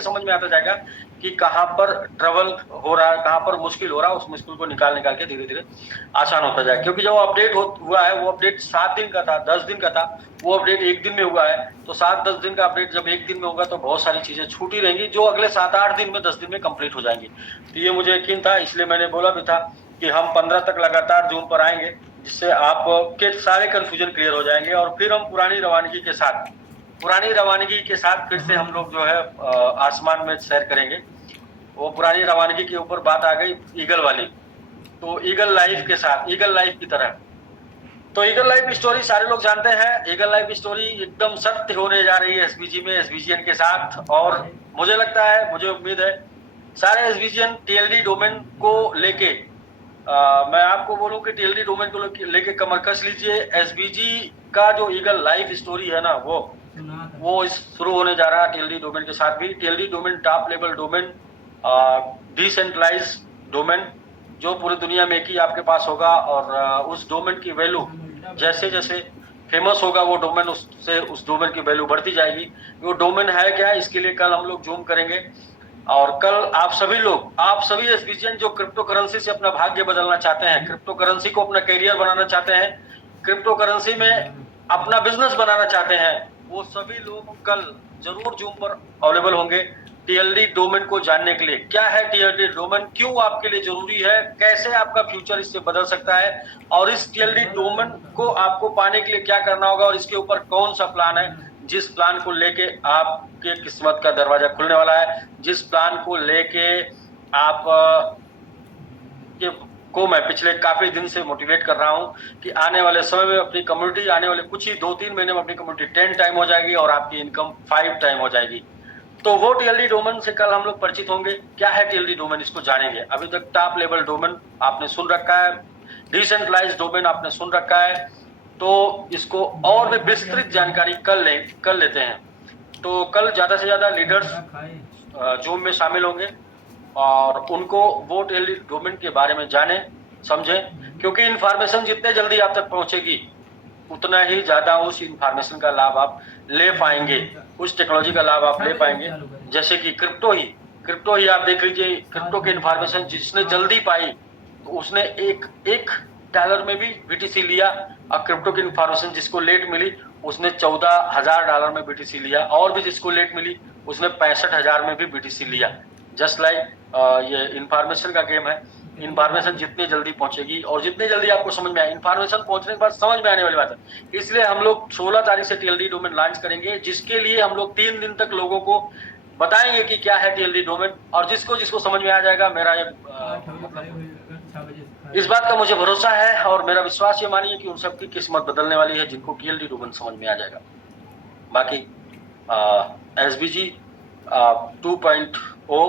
करेंगे समझ में आता जाएगा कि कहाँ पर ट्रबल हो रहा है, कहाँ पर मुश्किल हो रहा है। उस मुश्किल को निकाल के धीरे धीरे आसान होता जाएगा। क्योंकि जो अपडेट हुआ है वो अपडेट 7 दिन का था, 10 दिन का था, वो अपडेट 1 दिन में हुआ है। तो 7-10 दिन का अपडेट जब 1 दिन में होगा तो बहुत सारी चीजें छूटी रहेंगी जो अगले 7-8 दिन में, 10 दिन में कंप्लीट हो जाएंगी। तो ये मुझे यकीन था, इसलिए मैंने बोला भी था कि हम 15 तक लगातार जूम पर आएंगे, जिससे आपके सारे कंफ्यूजन क्लियर हो जाएंगे। और फिर हम पुरानी रवानगी के साथ फिर से हम लोग जो है आसमान में सैर करेंगे। वो पुरानी रवानगी के ऊपर बात आ गई ईगल वाली, तो ईगल लाइफ के साथ, ईगल लाइफ की तरह। तो ईगल लाइफ स्टोरी सारे लोग जानते हैं। ईगल लाइफ स्टोरी एकदम सत्य होने जा रही है एसबीजी में, एसबीजीएन के साथ। और मुझे लगता है, मुझे उम्मीद है सारे एसबीजीएन टीएलडी डोमेन को लेके, मैं आपको बोलूं कि टीएलडी डोमेन को लेके कमर कस लीजिए। एसबीजी का जो ईगल लाइफ स्टोरी है ना, वो शुरू होने जा रहा है टीएलडी डोमेन के साथ भी। TLD domain top level domain, decentralise domain, जो पूरी दुनिया में एक ही आपके पास होगा। और उस डोमेन की वैल्यू जैसे जैसे फेमस होगा वो डोमेन, उससे उस डोमेन की वैल्यू बढ़ती जाएगी। वो डोमेन है क्या, इसके लिए कल हम लोग जूम करेंगे। और कल आप सभी एसबीजीएन जो क्रिप्टो करेंसी से अपना भाग्य बदलना चाहते हैं, क्रिप्टो करेंसी को अपना करियर बनाना चाहते हैं, क्रिप्टो करेंसी में अपना बिजनेस बनाना चाहते हैं, वो सभी लोग कल जरूर जूम पर अवेलेबल होंगे टीएलडी डोमेन को जानने के लिए। क्या है टीएलडी डोमेन, क्यों आपके लिए जरूरी है, कैसे आपका फ्यूचर इससे बदल सकता है, और इस टीएलडी डोमेन को आपको पाने के लिए क्या करना होगा, और इसके ऊपर कौन सा प्लान है, जिस प्लान को लेके आपके किस्मत का दरवाजा खुलने वाला है, जिस प्लान को लेके आप को मैं पिछले काफी दिन से मोटिवेट कर रहा हूं कि आने वाले समय में अपनी कम्युनिटी, आने वाले कुछ ही 2-3 महीने में अपनी कम्युनिटी 10 टाइम हो जाएगी और आपकी इनकम 5 टाइम हो जाएगी। तो वो टीएलडी डोमेन से कल हम लोग परिचित होंगे। क्या है टीएलडी डोमेन, इसको जानेंगे। अभी तक टॉप लेवल डोमेन आपने सुन रखा है, डिसेंट्रलाइज्ड डोमेन आपने सुन रखा है, तो इसको और भी विस्तृत जानकारी कल लेते हैं। तो कल ज्यादा से ज्यादा लीडर्स जूम में शामिल होंगे और उनको वो टीएलडी डोमेन के बारे में जाने समझे, क्योंकि इंफॉर्मेशन जितने जल्दी आप तक पहुंचेगी उतना ही ज्यादा उस इंफॉर्मेशन का लाभ आप ले पाएंगे, उस टेक्नोलॉजी का लाभ आप ले पाएंगे। जैसे कि क्रिप्टो ही आप देख लीजिए, क्रिप्टो की इंफॉर्मेशन जिसने जल्दी पाई तो उसने एक डॉलर में भी बीटीसी लिया, और क्रिप्टो की इंफॉर्मेशन जिसको लेट मिली उसने $14,000 में बीटीसी लिया, और भी जिसको लेट मिली उसने 65,000 में भी बीटीसी लिया। जस्ट लाइक ये इंफॉर्मेशन का गेम है। इंफॉर्मेशन जितनी जल्दी पहुंचेगी और जितनी जल्दी आपको समझ में आए, इंफॉर्मेशन पहुंचने के बाद समझ में आने वाली बात है। इसलिए हम लोग 16 तारीख से टीएलडी डोमेन लॉन्च करेंगे, जिसके लिए हम लोग 3 दिन तक लोगों को बताएंगे कि क्या है टीएलडी डोमेन। और जिसको समझ में आ जाएगा, मेरा ये इस बात का मुझे भरोसा है और मेरा विश्वास, ये मानिए कि उन सबकी किस्मत बदलने वाली है जिनको टीएलडी डोमेन समझ में आ जाएगा। बाकी एसबीजी 2.0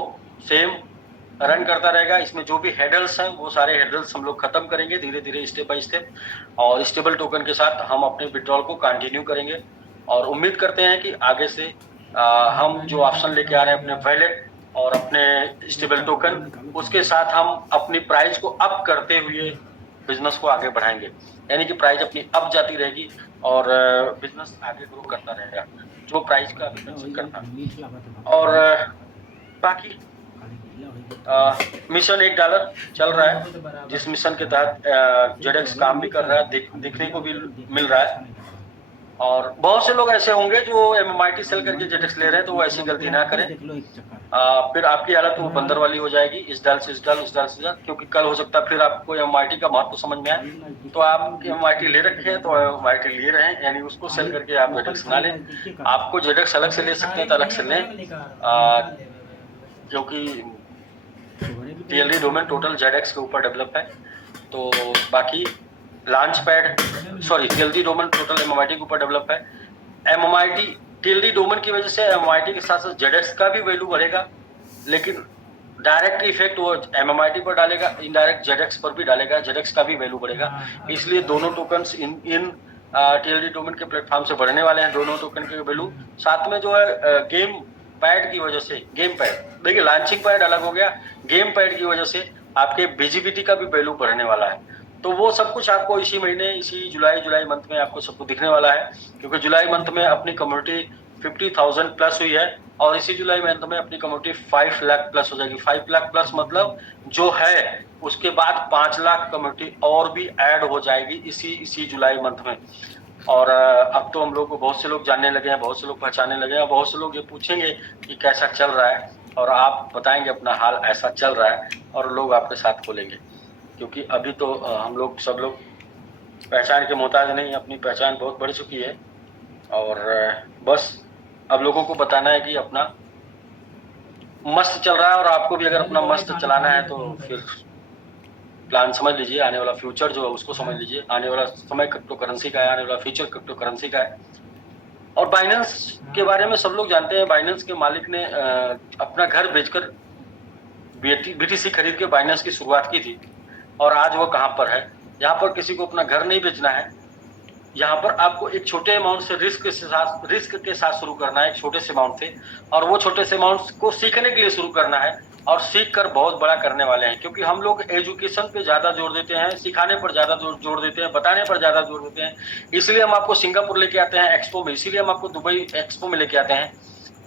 सेम रन करता रहेगा। इसमें जो भी हेडल्स हैं वो सारे हेडल्स हम लोग खत्म करेंगे धीरे धीरे, स्टेप बाय स्टेप। और स्टेबल टोकन के साथ हम अपने विड्रॉल को कंटिन्यू करेंगे और उम्मीद करते हैं कि आगे से हम जो ऑप्शन लेके आ रहे हैं अपने वैलेट और अपने स्टेबल टोकन, उसके साथ हम अपनी प्राइस को अप करते हुए बिजनेस को आगे बढ़ाएंगे। यानी कि प्राइस अपनी अप जाती रहेगी और बिजनेस आगे ग्रो करता रहेगा, जो प्राइस का अभी कंसर्न करता। और बाकी मिशन $1 चल रहा है, जिस मिशन के तहत जेडेक्स काम भी कर रहा है, देखने को भी मिल रहा है। और बहुत से लोग ऐसे होंगे जो एमएमआईटी सेल करके जेडेक्स ले रहे हैं, तो वो ऐसी गलती ना करें। फिर आपकी हालत वो बंदर वाली हो जाएगी, इस डाल से इस डाल, उस डाल से डाल, क्योंकि कल हो सकता है फिर आपको एमआईटी का महत्व समझ में आए। तो आप एमआईटी ले रखे हैं तो एमआईटी लिए रहे, यानी उसको सेल करके आप जेडेक्स ना लें। आपको जेडेक्स अलग से ले सकते हैं तो अलग से लें, क्योंकि टीएलडी डोमेन टोटल जेडेक्स के ऊपर डेवलप है। तो बाकी launch pad, sorry, TLD domain total MMIT के ऊपर डेवलप है। एमएमआईटी टीएलडी डोमेन की वजह से एमएमआईटी के साथ साथ जेडेक्स का भी वैल्यू बढ़ेगा, लेकिन डायरेक्ट इफेक्ट वो एमएमआईटी पर डालेगा, इनडायरेक्ट जेडेक्स पर भी डालेगा, जेडेक्स का भी वैल्यू बढ़ेगा। इसलिए दोनों टोकन्स इन टीएलडी डोमेन के प्लेटफॉर्म से बढ़ने वाले हैं, दोनों टोकन के वैल्यू। साथ में जो है गेम पैड की वजह से, गेम पैड देखिए, लॉन्चिंग पैड अलग हो गया, गेम पैड की वजह से आपके बीजीबीटी का भी वैल्यू बढ़ने वाला है। तो वो सब कुछ आपको इसी महीने, इसी जुलाई मंथ में आपको सब कुछ दिखने वाला है, क्योंकि जुलाई मंथ में अपनी कम्युनिटी 50,000 प्लस हुई है और इसी जुलाई मंथ में अपनी कम्युनिटी 5 लाख प्लस हो जाएगी। 5 लाख प्लस मतलब जो है उसके बाद 5 लाख कम्युनिटी और भी ऐड हो जाएगी इसी जुलाई मंथ में। और अब तो हम लोग को बहुत से लोग जानने लगे हैं, बहुत से लोग पहचानने लगे हैं, बहुत से लोग ये पूछेंगे कि कैसा चल रहा है, और आप बताएंगे अपना हाल ऐसा चल रहा है, और लोग आपके साथ खोलेंगे। क्योंकि अभी तो हम लोग सब लोग पहचान के मोहताज नहीं, अपनी पहचान बहुत बढ़ चुकी है, और बस अब लोगों को बताना है कि अपना मस्त चल रहा है। और आपको भी अगर अपना मस्त चलाना है तो फिर प्लान समझ लीजिए, आने वाला फ्यूचर जो है उसको समझ लीजिए। आने वाला समय क्रिप्टो करेंसी का है, आने वाला फ्यूचर क्रिप्टो करेंसी का है। और बाइनेंस के बारे में सब लोग जानते हैं, बाइनेंस के मालिक ने अपना घर बेचकर बीटीसी खरीद के बाइनेंस की शुरुआत की थी, और आज वो कहां पर है। यहाँ पर किसी को अपना घर नहीं बेचना है, यहाँ पर आपको एक छोटे अमाउंट से रिस्क के साथ शुरू करना है, एक छोटे से अमाउंट से, और वो छोटे से अमाउंट को सीखने के लिए शुरू करना है, और सीख कर बहुत बड़ा करने वाले हैं। क्योंकि हम लोग एजुकेशन पे ज्यादा जोर देते हैं, सिखाने पर ज्यादा जोर देते हैं, बताने पर ज्यादा जोर देते हैं। इसलिए हम आपको सिंगापुर लेके आते हैं एक्सपो में, इसीलिए हम आपको दुबई एक्सपो में लेके आते हैं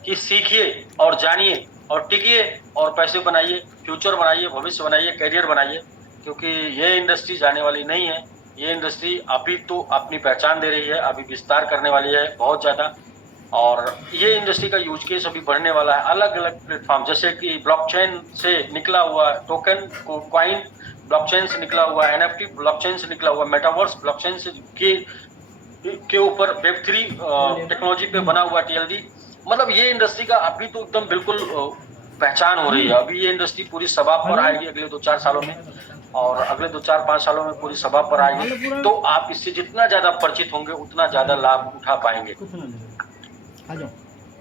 कि सीखिए और जानिए और टिकिए और पैसे बनाइए, फ्यूचर बनाइए, भविष्य बनाइए, करियर बनाइए। क्योंकि ये इंडस्ट्री जाने वाली नहीं है, ये इंडस्ट्री अभी तो अपनी पहचान दे रही है, अभी विस्तार करने वाली है बहुत ज्यादा। और ये इंडस्ट्री का यूज केस अभी बढ़ने वाला है। अलग अलग प्लेटफॉर्म जैसे कि ब्लॉकचेन से निकला हुआ टोकन कॉइन, ब्लॉकचेन से निकला हुआ एनएफटी, ब्लॉकचेन से निकला हुआ मेटावर्स, ब्लॉकचेन से के ऊपर वेब3 टेक्नोलॉजी पे बना हुआ टीएलडी। मतलब ये इंडस्ट्री का अभी तो एकदम बिल्कुल पहचान हो रही है। अभी ये इंडस्ट्री पूरी सबाब पर आएगी अगले 2-4 सालों में, और अगले 2-4-5 सालों में पूरी सबाब पर आएगी। तो आप इससे जितना ज्यादा परिचित होंगे उतना ज्यादा लाभ उठा पाएंगे।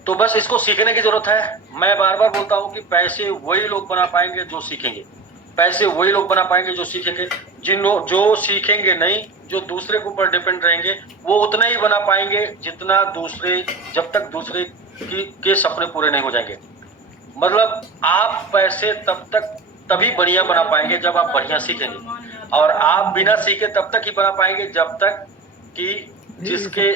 तो बस इसको सीखने की जरूरत है। मैं बार बार बोलता हूँ कि पैसे वही लोग बना पाएंगे जो सीखेंगे, पैसे वही लोग बना पाएंगे जो सीखेंगे। जो सीखेंगे नहीं, जो दूसरे के ऊपर डिपेंड रहेंगे, वो उतना ही बना पाएंगे जितना दूसरे, जब तक दूसरे के सपने पूरे नहीं हो जाएंगे। मतलब आप पैसे तभी बढ़िया बना पाएंगे जब आप बढ़िया सीखेंगे, और आप बिना सीखे तब तक ही बना पाएंगे जब तक कि जिसके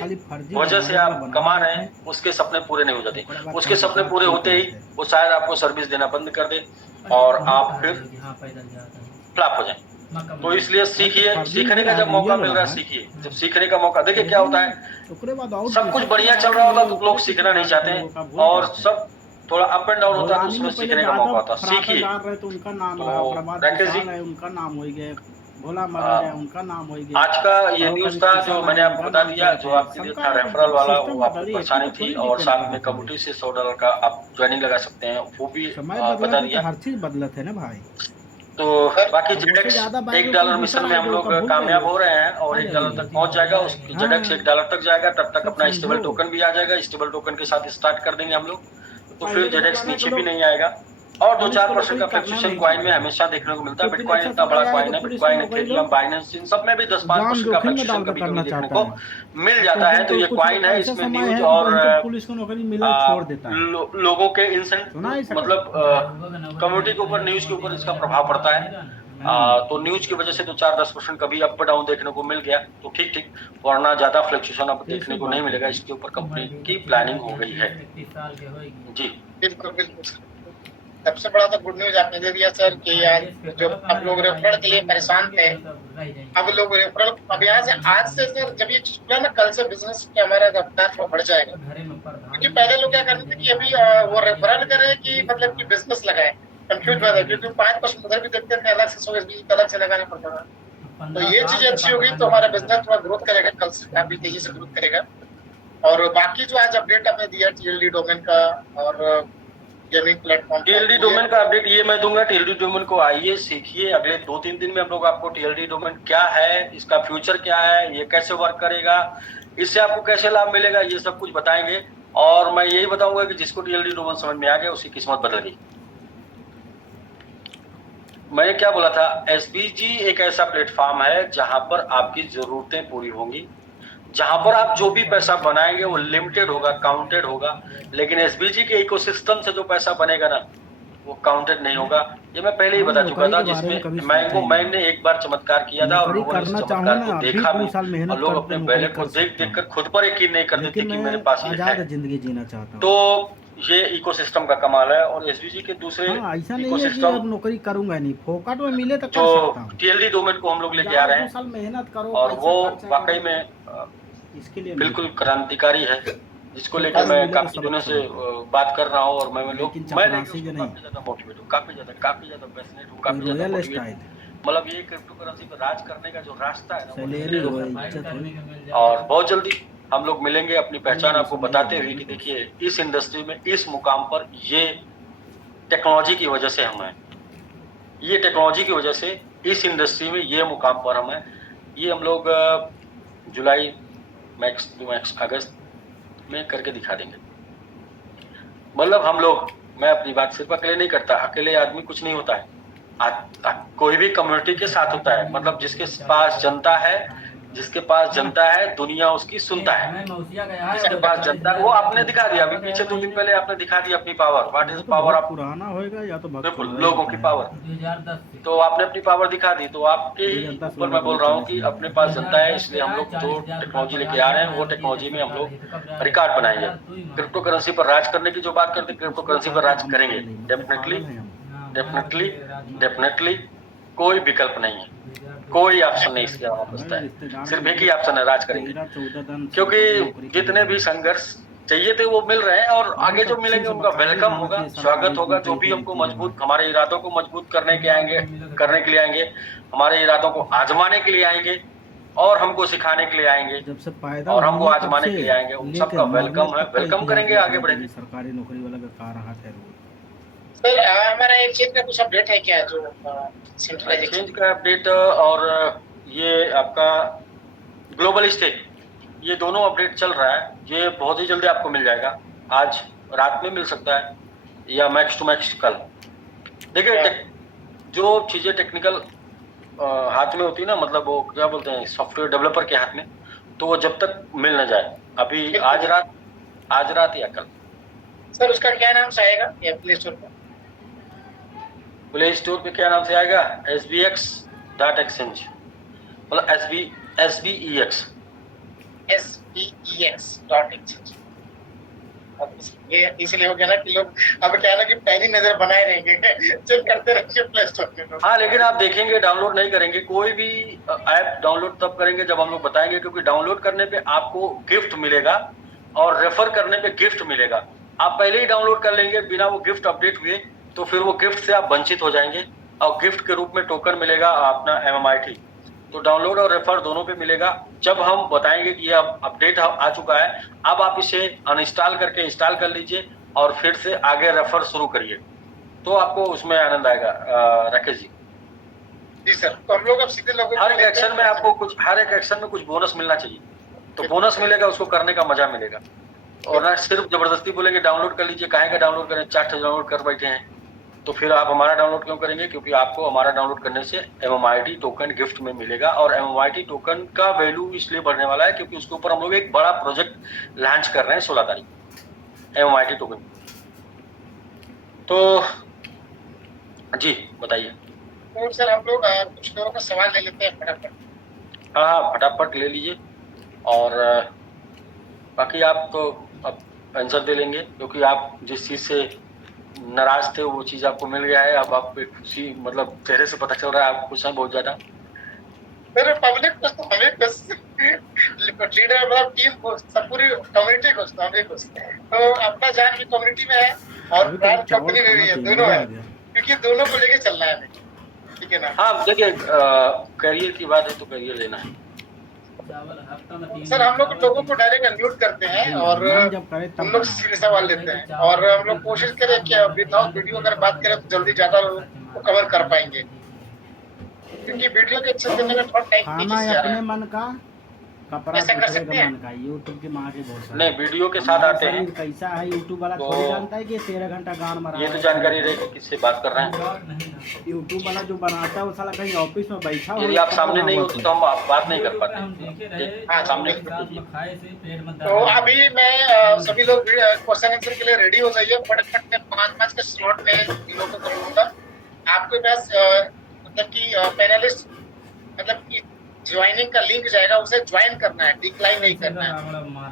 वजह से आप कमा रहे हैं उसके सपने पूरे नहीं हो जाते। उसके सपने पूरे होते ही वो शायद आपको सर्विस देना बंद कर दे और आप फिर फ्लॉप हो जाए। तो इसलिए सीखिए, सीखने का जब मौका मिल रहा है सीखिए। जब सीखने का मौका, देखिए क्या होता है, सब कुछ बढ़िया चल रहा होता तो लोग सीखना नहीं चाहते हैं, और सब थोड़ा अप एंड डाउन होता है तो उसमें सीखने का मौका होता है। सीखिए। राकेश जी, उनका नाम हो गया, भोला महाराज उनका नाम हो गया। आज का ये न्यूज था जो मैंने आपको बता दिया, जो आपके लिए था रेफरल वाला, वो आपको परेशानी थी, और साथ में कम्युनिटी से $100 का आप ज्वाइनिंग लगा सकते हैं, वो भी बता दिया। हर चीज बदलत है ना भाई। तो बाकी जेडेक्स $1 मिशन में हम लोग कामयाब हो रहे हैं, और $1 तक पहुंच जाएगा। उस जेडेक्स $1 तक जाएगा, तब तक अपना स्टेबल टोकन भी आ जाएगा। स्टेबल टोकन के साथ स्टार्ट कर देंगे हम लोग, तो फिर जेडेक्स नीचे भी नहीं आएगा। और 2-4% का फ्लक्चुएशन कॉइन में हमेशा देखने को मिलता है। बिटकॉइन इतना बड़ा कॉइन है, बिटकॉइन, इथेरियम, बाइनेंस, इन सब में भी 10-5% का फ्लक्चुएशन कभी कभी देखने को मिल जाता है। तो ये कॉइन है, इसमें न्यूज और लोगों के इंसेंट, मतलब कम्युनिटी के ऊपर, न्यूज के ऊपर इसका प्रभाव पड़ता है। तो न्यूज की वजह से 2-4-10% कभी अप डाउन देखने को मिल गया तो ठीक, वरना ज्यादा फ्लक्चुएशन अब देखने को नहीं मिलेगा। इसके ऊपर कंपनी की प्लानिंग हो गई है। जी बिल्कुल। सबसे बड़ा तो गुड न्यूज आपने दे दिया सर कि आज जो आप लोग रेफरल के लिए परेशान थे, अब लोग रेफरल, अब यहाँ से आज से सर जब ये खुला ना, कल से बिजनेस के हमारा रफ्तार बढ़ जाएगा। क्योंकि पहले लोग क्या करते थे कि अभी वो रेफरल करे कि मतलब कि बिजनेस लगाए, कंफ्यूज होता है। क्योंकि 5% उधर भी देते थे, अलग से 120 अलग से लगाना पड़ता था। तो ये चीज अच्छी होगी तो हमारा बिजनेस थोड़ा ग्रोथ करेगा, कल से काफी तेजी से ग्रोथ करेगा। और बाकी जो आज अपडेट आपने दिया टीएलडी डोमेन का और गेमिंग प्लेटफॉर्म, टीएलडी डोमेन का अपडेट ये मैं दूंगा। टीएलडी डोमेन को आइए, सीखिए। अगले 2-3 दिन में हम लोग आपको टीएलडी डोमेन क्या है, इसका फ्यूचर क्या है, ये कैसे वर्क करेगा, इससे आपको कैसे लाभ मिलेगा, ये सब कुछ बताएंगे। और मैं यही बताऊंगा कि जिसको टीएलडी डोमेन समझ में आ गया उसकी किस्मत बदल गई। मैंने क्या बोला था, एसबीजी एक ऐसा प्लेटफॉर्म है जहां पर आपकी जरूरतें पूरी होंगी, जहां पर आप जो भी पैसा बनाएंगे वो लिमिटेड होगा, काउंटेड होगा। लेकिन एसबीजी के इकोसिस्टम से जो पैसा बनेगा ना, वो काउंटेड नहीं होगा। ये मैं पहले ही बता चुका था, जिसमें मैंने एक बार चमत्कार किया था और लोगों ने चमत्कार को देखा भी, और लोग अपने बैलेट को देख कर खुद पर यकीन नहीं करते थे कि मेरे पास ये है। जिंदगी जीना चाहता हूं। तो ये इकोसिस्टम का कमाल है। और एसवीजी के दूसरे हाँ, ऐसा नहीं है कि इकोसिस्टम अब नौकरी करूंगा नहीं, फोकट में मिले तो कर जो सकता हूँ। टीएलडी डोमेन को हम लोग लेके आ जाओ रहे 2 हैं, साल मेहनत करो, और पैसा वो खर्चा वाकई करो, में इसके लिए बिल्कुल मिलता है। क्रांतिकारी है, जिसको लेके फल मैं मिले तो काफी सबक दिनों से समझो, बात कर रहा हूँ। और मैं लेकिन नहीं चपरासी उसको के नहीं। काफी ज्यादा मोटिवेट हूँ, काफी ज्यादा पैशनेट हूँ, कोई काफी ज्यादा रॉयल मोटिवेट स्टाइल, हूँ। मतलब ये क्रिप्टो करेंसी पर राज करने का जो रास्ता है ना, वो सैलरी निश्चित हो, रूप से इज्जत हो, और बहुत जल्दी हम लोग मिलेंगे, अपनी पहचान वो आपको सब नहीं बताते मिलेगा हुए कि बिल्कुल। देखिए इस इंडस्ट्री में इस मुकाम पर ये टेक्नोलॉजी की वजह से हम हैं, ये टेक्नोलॉजी की वजह से इस इंडस्ट्री में ये मुकाम पर हम हैं। ये हम लोग जुलाई मैक्स टू मैक्स अगस्त में करके दिखा देंगे। मतलब हम लोग, मैं अपनी बात सिर्फ अकेले नहीं करता, अकेले आदमी कुछ नहीं होता है, कोई भी कम्युनिटी के साथ होता है। मतलब जिसके पास जनता है दुनिया उसकी सुनता है, जिसके पास जनता है वो आपने दिखा दिया अभी पीछे 2 दिन पहले आपने दिखा दी अपनी पावर, व्हाट या इज तो पावर बहुत ऑफ, पुराना होएगा या तो भक्त बिल्कुल वही लोगों की बताया पावर। 2010 से। तो आपने अपनी पावर दिखा दी, तो आपके ही 2010 ऊपर वाला मैं को बोल भी रहा हूँ 40 कि मिल अपने गया। पास जनता है, इसलिए हम लोग जो टेक्नोलॉजी लेके आ रहे हैं वो टेक्नोलॉजी में हम लोग रिकॉर्ड बनाएंगे। क्रिप्टो करेंसी पर राज करने की जो बात करते हैं, क्रिप्टो करेंसी पर राज करेंगे डेफिनेटली, डेफिनेटली कोई विकल्प नहीं है, कोई ऑप्शन नहीं इसके अलावा बचता हमारे है, रिश्तेदार सिर्फ एक ही ऑप्शन है, राज करेंगे। 13-14 दिन क्योंकि सरकारी नौकरी जितने करने भी वाले। संघर्ष चाहिए थे वो मिल रहे हैं, और आगे जो अच्छे मिलेंगे से उनका बताइए वेलकम ना होगा, कि सरकारी स्वागत होगा। जो नौकरी भी की हमको रीति मजबूत, रिवाज। हमारे इरादों को मजबूत करने के लिए आएंगे, हमारे इरादों को आजमाने के लिए आएंगे, और हमको सिखाने के लिए आएंगे, जब से पैदा और हमको हुए तब आजमाने से के लिए आएंगे, उन लेके सबका मरने वेलकम है, तक का वेलकम इतिहास करेंगे, आगे बताया था बढ़ेंगे। कि सरकारी नौकरी वाला का कहाँ रहा है रोल। सर हमारा एक्सचेंज का कुछ अपडेट है क्या, जो सेंट्रलाइजेशन? एक्सचेंज का अपडेट और ये आपका ग्लोबल स्टेक, ये दोनों अपडेट चल रहा है, ये बहुत ही जल्दी आपको मिल जाएगा, आज रात में मिल सकता है या मैक्स टू मैक्स कल। देखिए जो चीजें टेक्निकल हाथ में होती है ना, मतलब वो क्या बोलते हैं सॉफ्टवेयर डेवलपर के हाथ में, तो वो जब तक मिल न जाए, अभी आज रात या कल। सर उसका क्या नाम से आएगा या प्ले स्टोर पर? प्ले स्टोर पे क्या नाम से आएगा, SBX.exchange, मतलब SBEX। SBEX.exchange। ये इसलिए हो गया ना कि लोग अब क्या है ना कि पहली नजर बनाए रहेंगे, चेक करते रहेंगे प्ले स्टोर पे। हाँ, लेकिन आप देखेंगे डाउनलोड नहीं करेंगे, कोई भी ऐप डाउनलोड तब करेंगे जब हम लोग बताएंगे, क्योंकि डाउनलोड करने पे आपको गिफ्ट मिलेगा और रेफर करने पे गिफ्ट मिलेगा। आप पहले ही डाउनलोड कर लेंगे बिना वो गिफ्ट अपडेट हुए, तो फिर वो गिफ्ट से आप वंचित हो जाएंगे, और गिफ्ट के रूप में टोकन मिलेगा अपना MMIT। तो डाउनलोड और रेफर दोनों पे मिलेगा। जब हम बताएंगे कि ये अपडेट आ चुका है, अब आप इसे अनइंस्टॉल करके इंस्टॉल कर लीजिए और फिर से आगे रेफर शुरू करिए, तो आपको उसमें आनंद आएगा। राकेश जी, जी सर, तो हम लोग अब सीधे लोगों हर एक एक्शन में आपको हर एक एक्शन में कुछ बोनस मिलना चाहिए, तो बोनस मिलेगा, उसको करने का मजा मिलेगा। और ना सिर्फ जबरदस्ती बोलेंगे डाउनलोड कर लीजिए, काहे का डाउनलोड करें, 4 डाउनलोड कर बैठे हैं, तो फिर आप हमारा डाउनलोड क्यों करेंगे? क्योंकि आपको हमारा डाउनलोड करने से MMIT टोकन गिफ्ट में मिलेगा, और MMIT टोकन का वैल्यू इसलिए बढ़ने वाला है क्योंकि उसके ऊपर हम लोग एक बड़ा प्रोजेक्ट लॉन्च कर रहे हैं 16 तारीख MMIT टोकन। तो जी बताइए। तो सर हम लोग कुछ लोगों का सवाल ले लेते हैं फटाफट। हाँ, फटाफट ले लीजिए, और बाकी आप तो अब आंसर दे लेंगे, क्योंकि आप जिस चीज से नाराज थे वो चीज आपको मिल गया है। अब आप खुशी, मतलब चेहरे से पता चल रहा है आप खुश हैं बहुत ज्यादा। सर पब्लिक खुश तो हमें खुश, लीडर मतलब टीम खुश, सब पूरी कम्युनिटी खुश, तो हमें खुश। तो अपना जान भी कम्युनिटी में है और ब्रांड कंपनी में भी है, दोनों है, क्योंकि दोनों को लेके चलना है हमें, ठीक है ना? हाँ देखिए, करियर की बात है तो करियर लेना है। सर हम लोगों को डायरेक्ट अनम्यूट करते हैं और हम लोग सीधे सवाल लेते हैं, और हम लोग कोशिश करें कि विदाउट वीडियो अगर बात करें तो जल्दी ज्यादा लोग कवर कर पाएंगे, क्योंकि वीडियो के अच्छे देने में थोड़ा टाइम खाना है अपने मन का, कपड़ा ऐसा कर सकते दूसरे का हैं? मन का। यूट्यूब के माँ के बहुत सारे नहीं, वीडियो के साथ आते हैं, कैसा है यूट्यूब वाला तो थोड़ी जानता है कि 13 घंटा गान मरा ये तो जानकारी रहे कि किससे बात कर रहे हैं। यूट्यूब वाला जो बनाता है वो साला कहीं ऑफिस में बैठा हो, यदि आप सामने नहीं होते तो हम बात नहीं कर पाते। हाँ, सामने तो अभी मैं सभी लोग क्वेश्चन आंसर के लिए रेडी हो जाइए, फटाफट में 5-5 के स्लॉट में लोगों को करूंगा। आपके पास मतलब कि पैनलिस्ट, मतलब कि ज्वाइनिंग का लिंक जाएगा, उसे ज्वाइन करना है, डिक्लाइन नहीं करना है।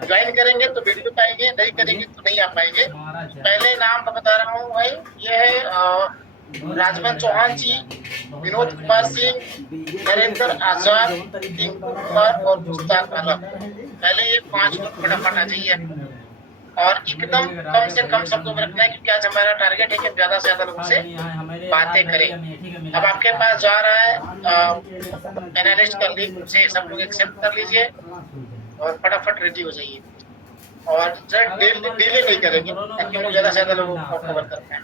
ज्वाइन करेंगे तो वीडियो पाएंगे, नहीं करेंगे तो नहीं आ पाएंगे। पहले नाम बता रहा हूँ भाई, ये है राजमन चौहान जी, विनोद कुमार सिंह, नरेंद्र आजाद, टिंकू कुमार और मुश्ताक आलम। पहले ये 5 लोग फटाफट आ जाइए और एकदम कम से कम शब्दों में रखना है, क्योंकि आज हमारा टारगेट है कि हम ज्यादा से ज्यादा लोगों से बातें करें। अब आपके पास जा रहा है एनालिस्ट का लिंक, उसे सब लोग एक्सेप्ट कर लीजिए और फटाफट रेडी हो जाइए और जरा डिले नहीं करेंगे, ताकि हम ज्यादा से ज्यादा लोगों को कवर करते हैं।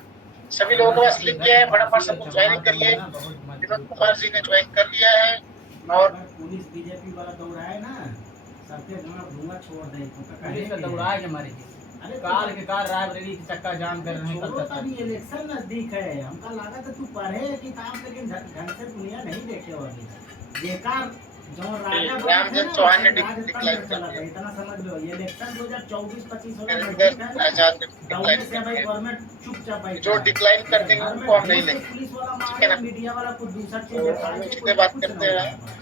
सभी लोगों के पास लिख किया है, फटाफट सब लोग ज्वाइनिंग करिए। विनोद कुमार जी ने ज्वाइन कर लिया है और पुलिस बीजेपी वाला दौड़ा है ना, सबके धुआं छोड़ दे पुलिस का दौड़ा है हमारे जी। अरे काल के कार रायबरेली की चक्का जाम कर रहे हैं कल तक। अभी इलेक्शन नजदीक है, हमका लगा था तू पढ़े किताब, लेकिन ढंग से दुनिया नहीं देखे हो अभी बेकार। जो राजा रामचंद्र चौहान ने डिक्लाइन कर दिया, इतना समझ लो, ये इलेक्शन 2024-25 होगा, नरेंद्र आजाद ने दौड़ने डिक्लाइन से कर भाई दिया। गवर्नमेंट चुपचाप बैठा जो है। डिक्लाइन कर देंगे उनको हम नहीं लेंगे। पुलिस वाला ठीक है मारे, ना? मीडिया वाला कुछ दूसरा चीज तो दिखा हम के उसी कोई पे बात कुछ करते नहीं हैं। होगा।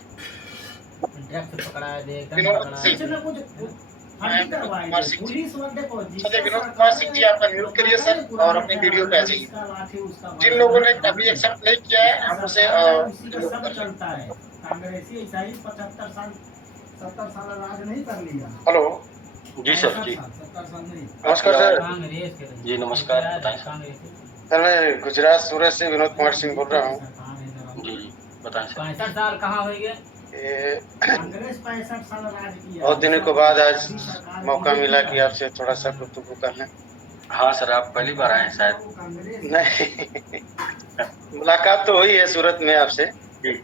ड्रग्स पकड़ाया दे, गन विनोद पकड़ाया सिंह। दे। कुछ ना कुछ फर्जी करवाएंगे। कुमार सिंह जी। पुलिस वाले देखो, चलिए विनोद कुमार सिंह जी, आपका म्यूट करिए सर और अपनी वीडियो पे आ जाइए। जिन लोगों ने अभी एक्सेप्ट नहीं किया है, हम उसे रिमूव कर लेंगे। चलता है कांग्रेसी ऐसा ही 75 साल 70 साल राज नहीं कर लिया। हेलो, जी सर, जी 70 साल नहीं। नमस्कार सर। कांग्रेस के जी नमस्कार, बताएं सर। कांग्रेस सर मैं गुजरात सूरत से विनोद कुमार सिंह बोल रहा हूँ। जी जी बताएं सर। 65 साल कहाँ हो गए? ये कांग्रेस 65 साल राज किया। बहुत दिनों के बाद आज मौका मिला कि आपसे थोड़ा सा गुफ्तगू कर लें। हाँ सर, आप पहली बार आए हैं शायद। नहीं, मुलाकात तो हुई है सूरत में आपसे। जी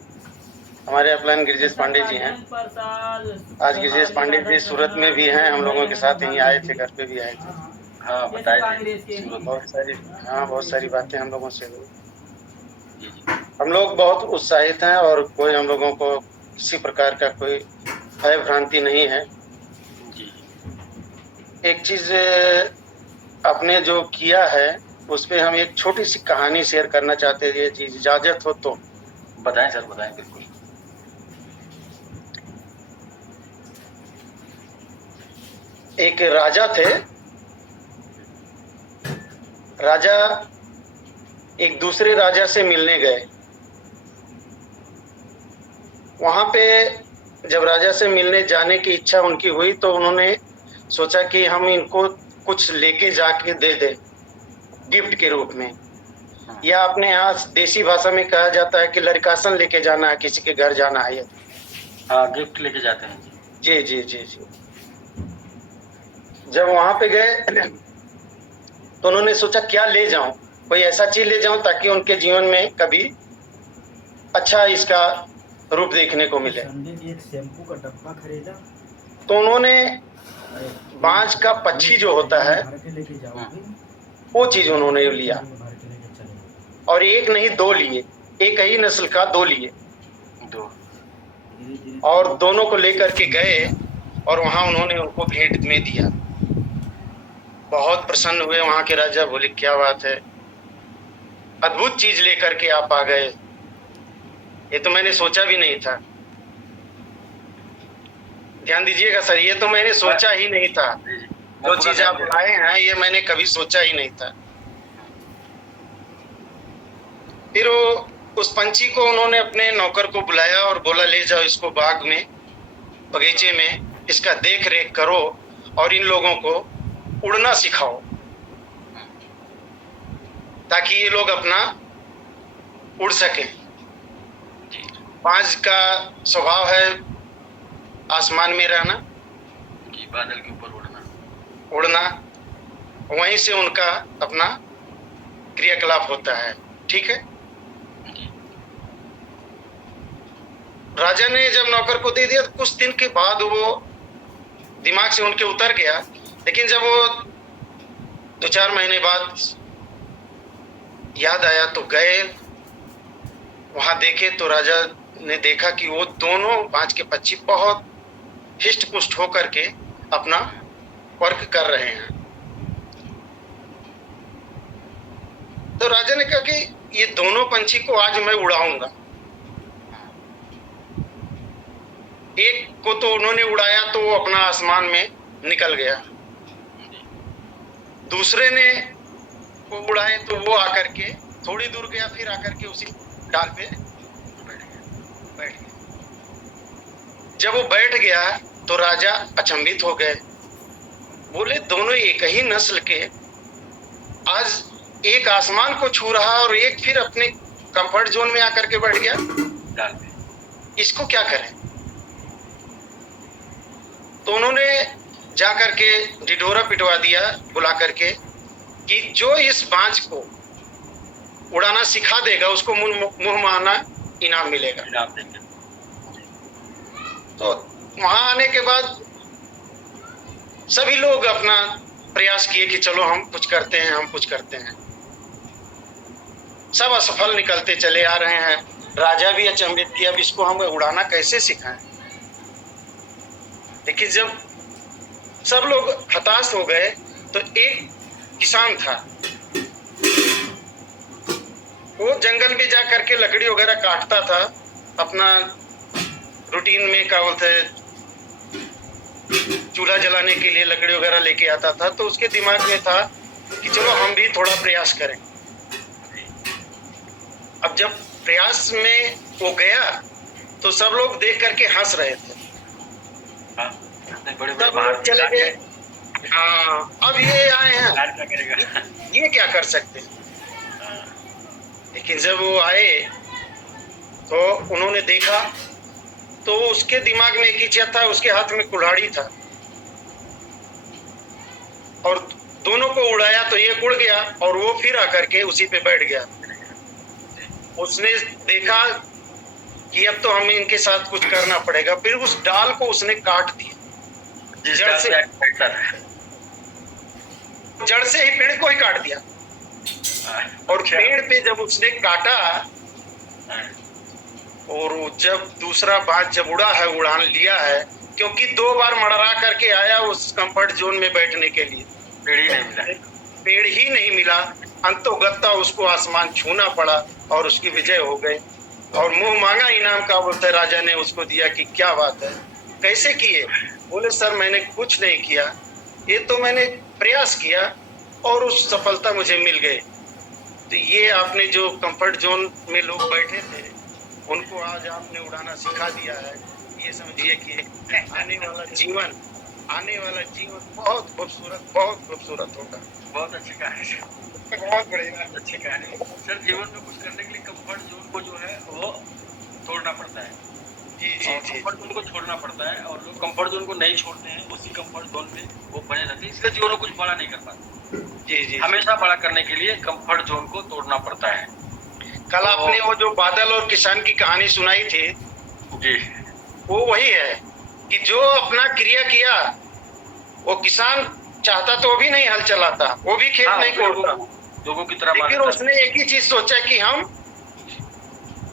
हमारे अपलाइन गिरिजेश पांडे जी हैं। आज गिरिजेश पांडे जी सूरत में भी हैं, हम लोगों के साथ यहीं आए थे, घर पे भी आए थे। हाँ बताए थे। बहुत सारी बातें हम लोगों से हुई। जी जी हम लोग बहुत उत्साहित हैं और कोई हम लोगों को किसी प्रकार का कोई भय भ्रांति नहीं है। जी एक चीज आपने जो किया है उस पे हम एक छोटी सी कहानी शेयर करना चाहते हैं, ये चीज इजाजत हो तो। बताएं सर, बताएं बिल्कुल। एक राजा थे। राजा एक दूसरे राजा से मिलने गए। वहां पे जब राजा से मिलने जाने की इच्छा उनकी हुई तो उन्होंने सोचा कि हम इनको कुछ लेके जाके दे दे गिफ्ट के रूप में, या अपने यहाँ देसी भाषा में कहा जाता है कि लड़कासन लेके जाना है, किसी के घर जाना है। हाँ, गिफ्ट लेके जाते हैं जी जी जी जी। जब वहां पे गए तो उन्होंने सोचा क्या ले जाऊं, कोई ऐसा चीज ले जाऊं ताकि उनके जीवन में कभी अच्छा इसका रूप देखने को मिले। एक शैम्पू का डब्बा खरीदा तो उन्होंने बांज का पक्षी जो होता है वो चीज उन्होंने लिया, और एक नहीं दो लिए, एक ही नस्ल का दो लिए, और दोनों को लेकर के गए और वहां उन्होंने उनको भेंट में दिया। बहुत प्रसन्न हुए वहां के राजा, बोले क्या बात है, अद्भुत चीज लेकर के आप आ गए, ये तो मैंने सोचा भी नहीं था। ध्यान दीजिएगा सर, ये तो मैंने सोचा ही नहीं था। जो चीज आप लाए हैं ये मैंने कभी सोचा ही नहीं था। फिर वो उस पंछी को उन्होंने अपने नौकर को बुलाया और बोला ले जाओ इसको बाग में, बगीचे में, इसका देख रेख करो और इन लोगों को उड़ना सिखाओ ताकि ये लोग अपना उड़ सके। बाज का स्वभाव है आसमान में रहना, बादल के ऊपर उड़ना, वहीं से उनका अपना क्रियाकलाप होता है। ठीक है। राजा ने जब नौकर को दे दिया तो कुछ दिन के बाद वो दिमाग से उनके उतर गया, लेकिन जब वो 2-4 महीने बाद याद आया तो गए, वहां देखे तो राजा ने देखा कि वो दोनों बाज के पक्षी बहुत हिष्ट पुष्ट होकर के अपना वर्क कर रहे हैं। तो राजा ने कहा कि ये दोनों पंछी को आज मैं उड़ाऊंगा। एक को तो उन्होंने उड़ाया तो वो अपना आसमान में निकल गया, दूसरे ने वो उड़ाए तो वो आकर के थोड़ी दूर गया, फिर आकर के उसी डाल पे बैठ गया। जब वो बैठ गया तो राजा अचंभित हो गए, बोले दोनों एक ही नस्ल के, आज एक आसमान को छू रहा और एक फिर अपने कंफर्ट जोन में आकर के बैठ गया, डाल पे। इसको क्या करें। तो उन्होंने जाकर के ढिढोरा पिटवा दिया बुला करके कि जो इस बाज को उड़ाना सिखा देगा उसको मुंह माना इनाम मिलेगा। इनाम देंगे। तो वहां आने के बाद सभी लोग अपना प्रयास किए कि चलो हम कुछ करते हैं, हम कुछ करते हैं। सब असफल निकलते चले आ रहे हैं। राजा भी अचंभित कि अब इसको हम उड़ाना कैसे सिखाएं। लेकिन जब सब लोग हताश हो गए तो एक किसान था, वो जंगल में जा करके लकड़ी वगैरह काटता था, अपना रूटीन में क्या बोलते चूल्हा जलाने के लिए लकड़ी वगैरह लेके आता था। तो उसके दिमाग में था कि चलो हम भी थोड़ा प्रयास करें। अब जब प्रयास में वो गया तो सब लोग देख करके हंस रहे थे। बड़े तब लोग चले गए, हाँ अब ये आए हैं, क्या करेगा। ये क्या कर सकते हैं। लेकिन जब वो आए तो उन्होंने देखा तो उसके दिमाग में एक ही चीज था, उसके हाथ में कुल्हाड़ी था और दोनों को उड़ाया तो ये उड़ गया और वो फिर आकर के उसी पे बैठ गया। उसने देखा कि अब तो हमें इनके साथ कुछ करना पड़ेगा, फिर उस डाल को उसने काट दिया जड़ से, जड़ से ही पेड़ को ही काट दिया। और पेड़ पे जब उसने काटा और जब दूसरा बाज जब उड़ा है, उड़ान लिया है, क्योंकि 2 बार मड़रा करके आया उस कंफर्ट जोन में बैठने के लिए, पेड़ ही नहीं मिला। पेड़ ही नहीं मिला। अंतोगत्ता उसको आसमान छूना पड़ा और उसकी विजय हो गई। और मुंह मांगा इनाम का बोलते राजा ने उसको दिया कि क्या बात है, कैसे किए। बोले सर मैंने कुछ नहीं किया, ये तो मैंने प्रयास किया और उस सफलता मुझे मिल गई। तो ये आपने जो कंफर्ट जोन में लोग बैठे थे उनको आज आपने उड़ाना सिखा दिया है। ये समझिए कि आने वाला जीवन बहुत खूबसूरत होगा। बहुत अच्छी कहानी, बहुत बढ़िया, अच्छी कहानी सर। जीवन में कुछ करने के लिए कंफर्ट जोन को जो है वो तोड़ना पड़ता है। जी जी जी, कंफर्ट जोन को छोड़ना पड़ता है और लोग कंफर्ट जोन को नहीं छोड़ते हैं, उसी कंफर्ट जोन में वो बने रहते हैं, इसलिए जीवन में कुछ बड़ा नहीं कर पाते। जी जी, हमेशा बड़ा करने के लिए कंफर्ट जोन को तोड़ना पड़ता है। कल आपने वो जो बादल और किसान की कहानी सुनाई थी, जी, वो वही है कि जो अपना क्रिया किया, वो किसान चाहता तो भी नहीं हल चलाता, वो भी खेत नहीं कोड़ता, लोगों की तरह। लेकिन उसने एक ही चीज सोचा कि हम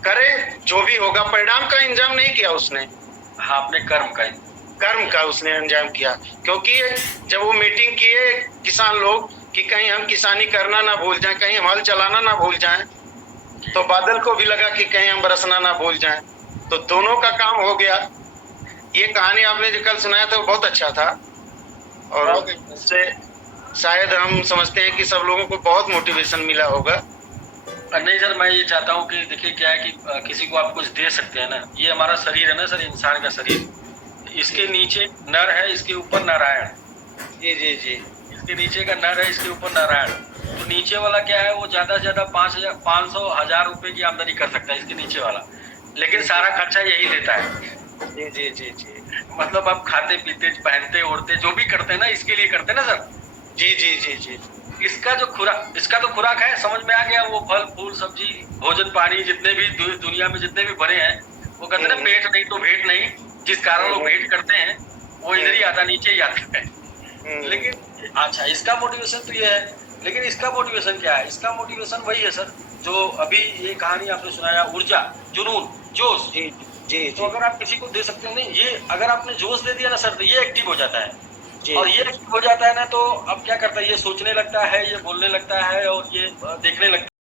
करें, जो भी होगा परिणाम का इंतजाम नहीं किया उसने। हाँ, अपने कर्म का उसने अंजाम किया। क्योंकि जब वो मीटिंग किए किसान लोग कि कहीं हम किसानी करना ना भूल जाएं, कहीं हम हल चलाना ना भूल जाएं, तो बादल को भी लगा कि कहीं हम बरसना ना भूल जाएं, तो दोनों का काम हो गया। ये कहानी आपने जो कल सुनाया था वो बहुत अच्छा था और उससे शायद हम समझते हैं कि सब लोगों को बहुत मोटिवेशन मिला होगा। नहीं सर, मैं ये चाहता हूँ कि देखिए क्या है कि किसी को आप कुछ दे सकते हैं ना। ये हमारा शरीर है ना सर, इंसान का शरीर, इसके नीचे नर है, इसके ऊपर नारायण। जी जी जी, इसके नीचे का नर है, इसके ऊपर नारायण। तो नीचे वाला क्या है, वो ज्यादा से ज्यादा 5,000, 500, 1000 रुपए की आमदनी कर सकता है, इसके नीचे वाला, लेकिन सारा खर्चा यही लेता है। जी जी जी जी, मतलब आप खाते पीते पहनते ओढ़ते जो भी करते हैं ना, इसके लिए करते हैं ना सर। जी जी जी जी, इसका तो खुराक है, समझ में आ गया। वो फल फूल सब्जी भोजन पानी जितने भी दुनिया में जितने भी बने हैं, वो कहते हैं ना पेट नहीं तो भेंट नहीं। जिस कारण वो भेंट करते हैं वो इधर ही आता, नीचे ही आता है। लेकिन अच्छा, इसका मोटिवेशन तो ये है, लेकिन इसका मोटिवेशन क्या है? इसका मोटिवेशन वही है सर जो अभी ये कहानी आपने सुनाया, ऊर्जा, जुनून, जोश। जी जी, तो अगर आप किसी को दे सकते हैं, नहीं ये अगर आपने जोश दे दिया ना सर, तो ये एक्टिव हो जाता है। और ये एक्टिव हो जाता है ना, तो अब क्या करता है, ये सोचने लगता है, ये बोलने लगता है और ये देखने लगता है।